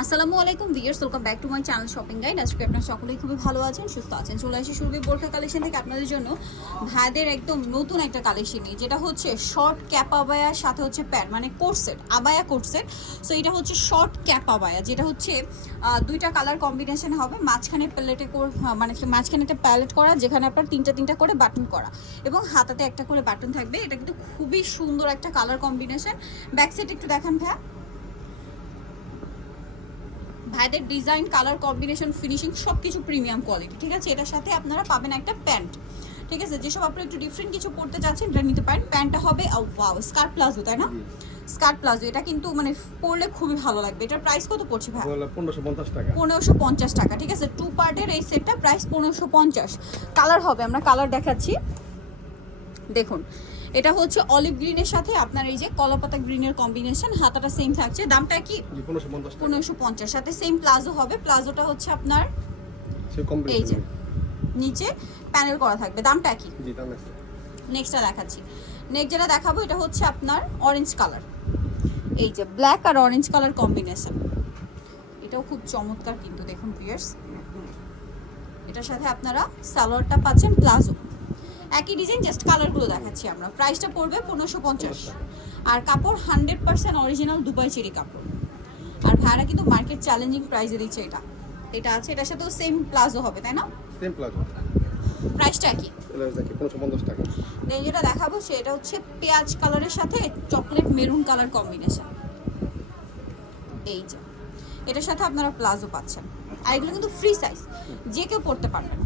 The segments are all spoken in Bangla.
আসসালামু আলাইকুম viewers welcome back to my channel shopping guide আজকে আপনার সকলেই খুবই ভালো আছেন, সুস্থ আছেন। চলে আসি সুরভি বোরখা কালেকশন থেকে। আপনাদের জন্য ভাইদের একদম নতুন একটা কালেকশন নিয়ে, যেটা হচ্ছে শর্ট ক্যাপ আবায়ার সাথে হচ্ছে প্যান্ট মানে কোর্সেট আবায়া কোর্সেট সো এটা হচ্ছে শর্ট ক্যাপ আবায়া যেটা হচ্ছে দুইটা কালার কম্বিনেশন হবে। মাঝখানে প্যালেটে মানে মাঝখানে একটা প্যালেট করা, যেখানে আপনার তিনটা তিনটা করে বাটন করা। এবং হাতাতে একটা করে বাটন থাকবে। এটা কিন্তু খুবই সুন্দর একটা কালার কম্বিনেশন ব্যাক সাইড একটু দেখান ভাইয়া। ভাইদের ডিজাইন কালার কম্বিনেশন ফিনিশিং সব কিছু প্রিমিয়াম কোয়ালিটি ঠিক আছে? এটার সাথে আপনারা পাবেন একটা প্যান্ট ঠিক আছে? যেসব আপনারা একটু ডিফারেন্ট কিছু পড়তে চাচ্ছেন এটা নিতে পারেন। প্যান্টটা হবে ওয়াও স্কার্ট প্লাজো তাই না? স্কার্ট প্লাজো এটা কিন্তু মানে পরলে খুবই ভালো লাগবে। এটার প্রাইস কত পড়ছে ভাই? পনেরোশো পঞ্চাশ টাকা। পনেরোশো পঞ্চাশ টাকা ঠিক আছে? টু পার্টের এই সেটটা প্রাইস পনেরোশো পঞ্চাশ। কালার হবে আমরা কালার দেখাচ্ছি। দেখুন এটা হচ্ছে অলিভ গ্রিনের সাথে আপনার এই যে কলাপাতা গ্রিনের কম্বিনেশন হাতাটা সেম থাকছে। দামটা কি? পনেরোশো পঞ্চাশ সাথে সেম প্লাজো হবে। প্লাজোটা হচ্ছে আপনার এই যে নিচে প্যানেল করা থাকবে। দামটা কি? নেক্সটটা দেখাচ্ছি। নেক্সট যেটা দেখাবো এটা হচ্ছে আপনার অরেঞ্জ কালার এই যে ব্ল্যাক আর অরেঞ্জ কালার কম্বিনেশন এটাও খুব চমৎকার কিন্তু দেখুন পিয়ার্স এটার সাথে আপনারা সালোয়ারটা পাচ্ছেন প্লাজো একই ডিজাইন জাস্ট কালারগুলো দেখাচ্ছি আমরা। প্রাইসটা পড়বে পনেরোশো পঞ্চাশ। আর কাপড় hundred percent original Dubai cherry কাপড়। আর ভাড়া কিন্তু মার্কেট চ্যালেঞ্জিং প্রাইসে দিচ্ছে এটা। এটা আছে এটার সাথেও সেম প্লাজো হবে তাই না? সেম প্লাজো প্রাইসটা কি টাকা। দেন যেটা দেখাবো সেটা হচ্ছে পেঁয়াজ কালারের সাথে চকলেট মেরুন কালার কম্বিনেশন এই যে। এটার সাথে আপনারা প্লাজো পাচ্ছেন। আর এগুলো কিন্তু ফ্রি সাইজ যে কেউ পড়তে পারবেন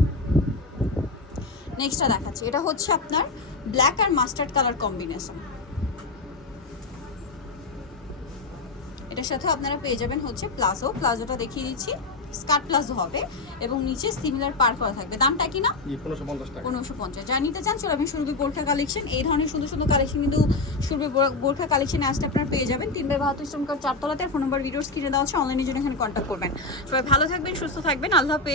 নেক্সটটা দেখাচ্ছি। এটা হচ্ছে আপনার ব্ল্যাক আর মাস্টার্ড কালার কম্বিনেশন এটার সাথে আপনারা পেয়ে যাবেন হচ্ছে প্লাজো প্লাজোটা দেখিয়ে দিচ্ছি। স্কার্ট প্লাজো হবে এবং নিচে সিমিলার পার করা থাকবে। দামটা কি না? পনেরোশো পঞ্চাশ টাকা। পনেরোশো পঞ্চাশ। যা নিতে চান চলে আপনি সুরভি বোরখা কালেকশন এই ধরনের সুন্দর সুন্দর কালেকশন কিন্তু সুরভি বোরখা কালেকশনে আসতে আপনারা পেয়ে যাবেন। তিন বাই বাহাত্তর শ্রমিকার চারতলাতে। ফোন নম্বর ভিডিওস কিনে দেওয়া হচ্ছে অনলাইনের জন্য এখানে কন্ট্যাক্ট করবেন। সবাই ভালো থাকবেন সুস্থ থাকবেন। আল্লাহ পেয়ে